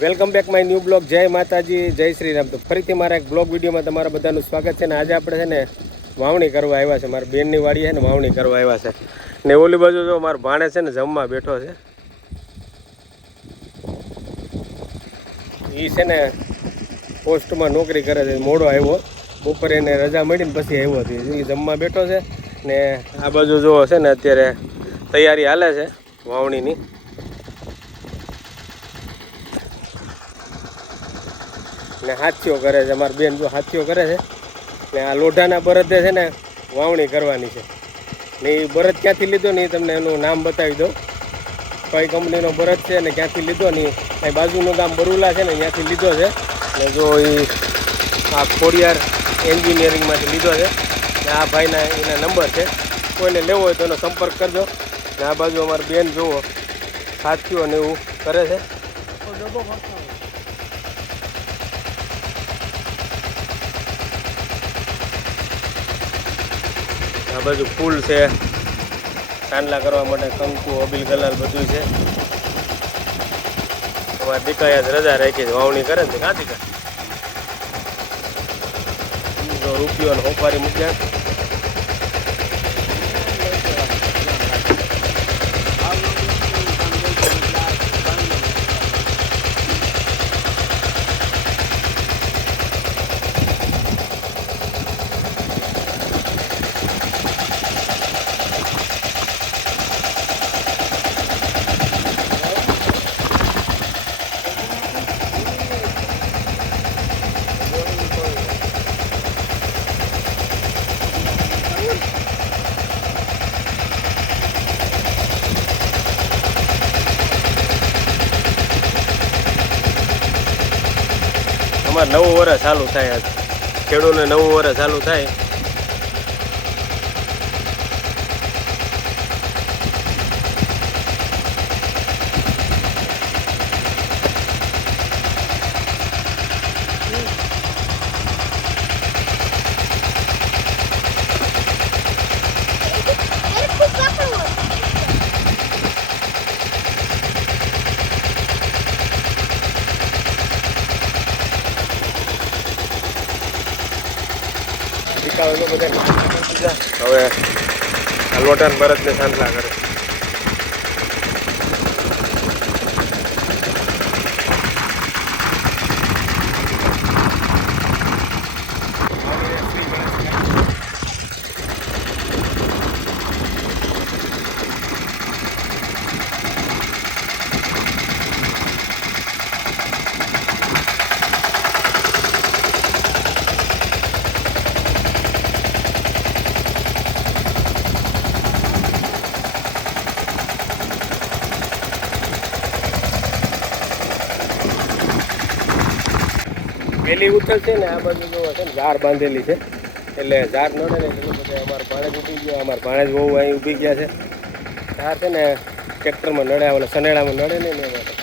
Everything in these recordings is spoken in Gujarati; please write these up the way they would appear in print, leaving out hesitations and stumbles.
Welcome back my new blog. જય માતાજી, જય શ્રી રામ. તો ફરીથી મારા એક બ્લોગ વિડીયોમાં તમારા બધાનું સ્વાગત છે. ને આજે આપણે છે ને વાવણી કરવા આવ્યા છે. મારા બેનની વાડી છે ને વાવણી કરવા આવ્યા છે. ને ઓલી બાજુ જો મારો ભાણે છે ને જમવા બેઠો છે. એ છે ને પોસ્ટમાં નોકરી કરે છે. મોડો આવ્યો, બપોરે એને રજા મળીને પછી આવ્યો હતો. એ જમવા બેઠો છે. ને આ બાજુ જો છે ને અત્યારે તૈયારી હાલે છે વાવણીની. ને હાથીઓ કરે છે. અમારી બેન જો હાથીઓ કરે છે. ને આ લોઢાના બળદે છે ને વાવણી કરવાની છે. ને એ બળદ ક્યાંથી લીધો ને એ તમને એનું નામ બતાવી દઉં. કઈ કંપનીનો બળદ છે ને ક્યાંથી લીધો ને એ બાજુનું ગામ બરુલા છે ને ત્યાંથી લીધો છે. ને જો એ આ ખોડિયાર એન્જિનિયરિંગમાંથી લીધો છે. ને આ ભાઈના એના નંબર છે. કોઈને લેવો હોય તો એનો સંપર્ક કરજો. ને આ બાજુ અમારી બેન જુઓ હાથીઓ ને એવું કરે છે. આ બાજુ ફૂલ છે, ચાંદલા કરવા માટે કંકુ, અબીલ ગલાલ બધું છે. તમારા દીકરા યાદ રજા રાખી છે, વાવણી કરે ને કાં દીકરા રૂપિયો ને હોપારી મૂક્યા. અમારે નવું વર્ષ ચાલુ થાય, આજ ખેડૂતને નવું વર્ષ ચાલુ થાય. હવે આ લોટાન બળદને સાંતલા કરે. પેલી ઉથલ છે ને આ બાજુ જો છે ને ઝાડ બાંધેલી છે, એટલે ઝાડ નડે ને એટલે બધા અમારા ભાણેજ ઊભી ગયા. અમારા ભાણેજ બહુ અહીં ઊભી ગયા છે. ઝાડ છે ને ટ્રેક્ટરમાં નડે, ઓલા સનેડામાં નડે ને એ માટે.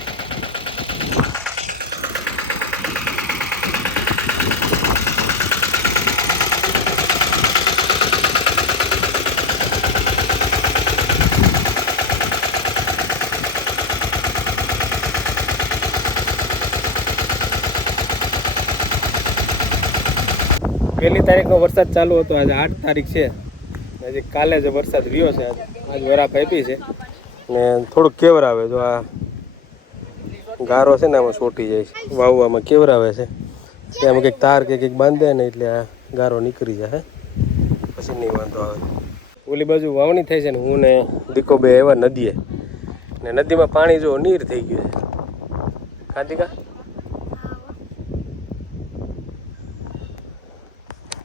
પહેલી તારીખનો વરસાદ ચાલુ હતો, આજે 8 તારીખ છે. હજી કાલે જ વરસાદ રહ્યો છે. આજ વરાપ આપી છે ને થોડુંક કેવરાવે. જો આ ગારો છે ને આમાં સોટી જાય છે, વાવવામાં કેવરાવે છે. ત્યાં કંઈક તાર કે કંઈક બાંધે ને એટલે આ ગારો નીકળી જાય, પછી નહીં વાંધો આવે. ઓલી બાજુ વાવણી થાય છે ને હું ને દીકો બે આવ્યા નદીએ, ને નદીમાં પાણી જો નીર થઈ ગયું છે. કાંતિકા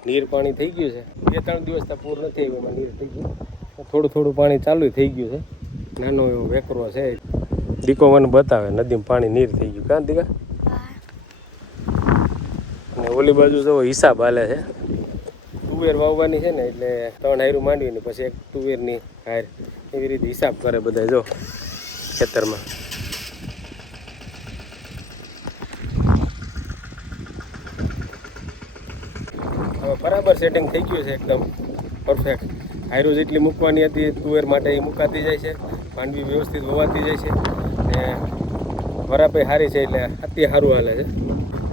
નીર પાણી થઈ ગયું છે. 2-3 દિવસથી પૂર નથી આવ્યું, એમાં નીર થઈ ગયું. થોડું થોડું પાણી ચાલુ થઈ ગયું છે. નાનો એવો વેકરો છે. દીકો મને બતાવે નદીમાં પાણી નીર થઈ ગયું. કાં દીકા? અને ઓલી બાજુ જો હિસાબ હાલે છે. તુવેર વાવવાની છે ને એટલે 3 હાયરું માંડવી ને પછી 1 તુવેરની હાયર, એવી રીતે હિસાબ કરે બધા જો ખેતરમાં. હવે બરાબર સેટિંગ થઈ ગયું છે, એકદમ પરફેક્ટ. હાયરો જેટલી મૂકવાની હતી તુવેર માટે એ મુકાતી જાય છે, માંડવી વ્યવસ્થિત વવાતી જાય છે. ને વરાપે સારી છે એટલે અત્યારે સારું હાલે છે.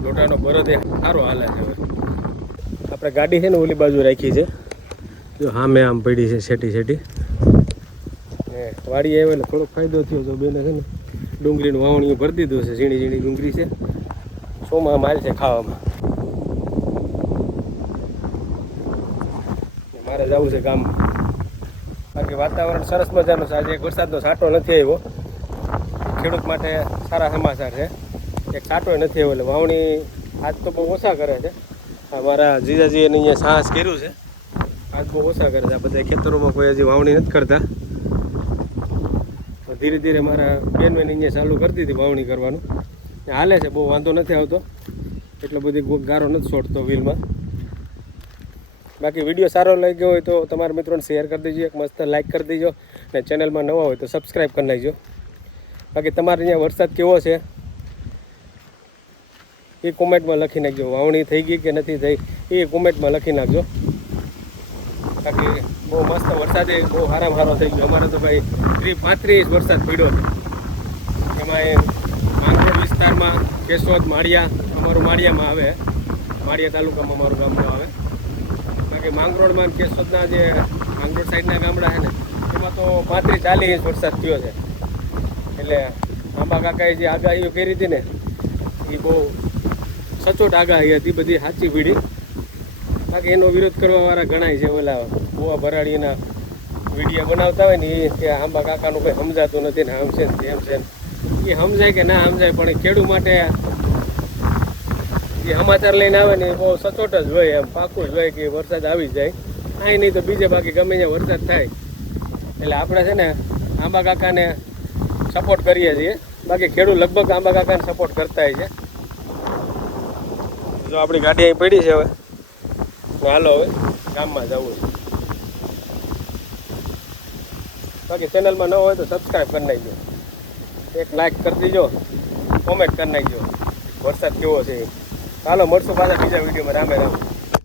લોટાનો બરદ એ સારો હાલે છે. હવે આપણે ગાડી છે ને ઓલી બાજુ રાખી છે, જો સામે આમ પડી છે સેટી ને વાડી આવે એટલે થોડોક ફાયદો થયો. તો બેને છે ને ડુંગળીનું વાવણીઓ ભરી દીધું છે, ઝીણી ઝીણી ડુંગળી છે, સોમાં માલ છે ખાવામાં. મારે જવું છે ગામમાં. બાકી વાતાવરણ સરસ મજાનું છે. આજે એક વરસાદનો છાંટો નથી આવ્યો, ખેડૂત માટે સારા સમાચાર છે. એક છાંટો નથી આવ્યો એટલે વાવણી આજ તો બહુ ઓછા કરે છે. અમારા જીજાજીએ અહીંયા સાહસ કર્યું છે, આજ બહુ ઓછા કરે છે. આ બધા ખેતરોમાં કોઈ હજી વાવણી નથી કરતા. ધીરે ધીરે મારા બેન અહીંયા ચાલુ કરી દીધી વાવણી કરવાનું. હાલે છે, બહુ વાંધો નથી આવતો, એટલો બધી ગારો નથી છોડતો વ્હીલમાં. બાકી વિડીયો સારો લાગ્યો હોય તો તમારા મિત્રોને શેર કરી દેજો, એક મસ્ત લાઇક કરી દેજો, અને ચેનલમાં નવા હોય તો સબસ્ક્રાઈબ કરી નાખજો. બાકી તમારે અહીંયા વરસાદ કેવો છે એ કોમેન્ટમાં લખી નાખજો. વાવણી થઈ ગઈ કે નથી થઈ એ કોમેન્ટમાં લખી નાખજો. બાકી બહુ મસ્ત વરસાદ એ બહુ સારામાં સારો થઈ ગયો. અમારે તો ભાઈ 30-35 વરસાદ પડ્યો છે. એમાં માંગરોળ વિસ્તારમાં કેશોદ માળિયા, અમારું માળિયામાં આવે, માળિયા તાલુકામાં અમારું ગામમાં આવે. બાકી માંગરોળમાં કેશોદના જે માંગરોળ સાઈડના ગામડા છે ને એમાં તો 35-40 ઇંચ વરસાદ થયો છે. એટલે આંબા કાકાએ જે આગાહીઓ કરી હતી ને એ બહુ સચોટ આગાહી હતી, બધી સાચી પીડી. બાકી એનો વિરોધ કરવાવાળા ઘણાય છે. ઓલા બોવા ભરાડીના વિડીયો બનાવતા હોય ને એ કે આંબા કાકાનું કંઈ સમજાતું નથી ને આમ છે ને તેમ છે. એ સમજાય કે ના સમજાય, પણ ખેડૂત માટે જે સમાચાર લઈને આવે ને એ બહુ સચોટ જ હોય, એમ પાકું જ હોય કે વરસાદ આવી જાય. કાંઈ નહીં તો બીજે બાકી ગમે ત્યાં વરસાદ થાય. એટલે આપણે છે ને આંબા કાકાને સપોર્ટ કરીએ છીએ. બાકી ખેડૂત લગભગ આંબા કાકાને સપોર્ટ કરતા છે. જો આપણી ગાડી અહીં પડી છે, હવે હાલો હવે ગામમાં જવું છે. બાકી ચેનલમાં ન હોય તો સબસ્ક્રાઈબ કરી નાખજો, એક લાઈક કરી દેજો, કોમેન્ટ કરી નાખજો વરસાદ કેવો છે. ચાલો મળશું પાછા બીજા વિડીયોમાં. રામે રામ.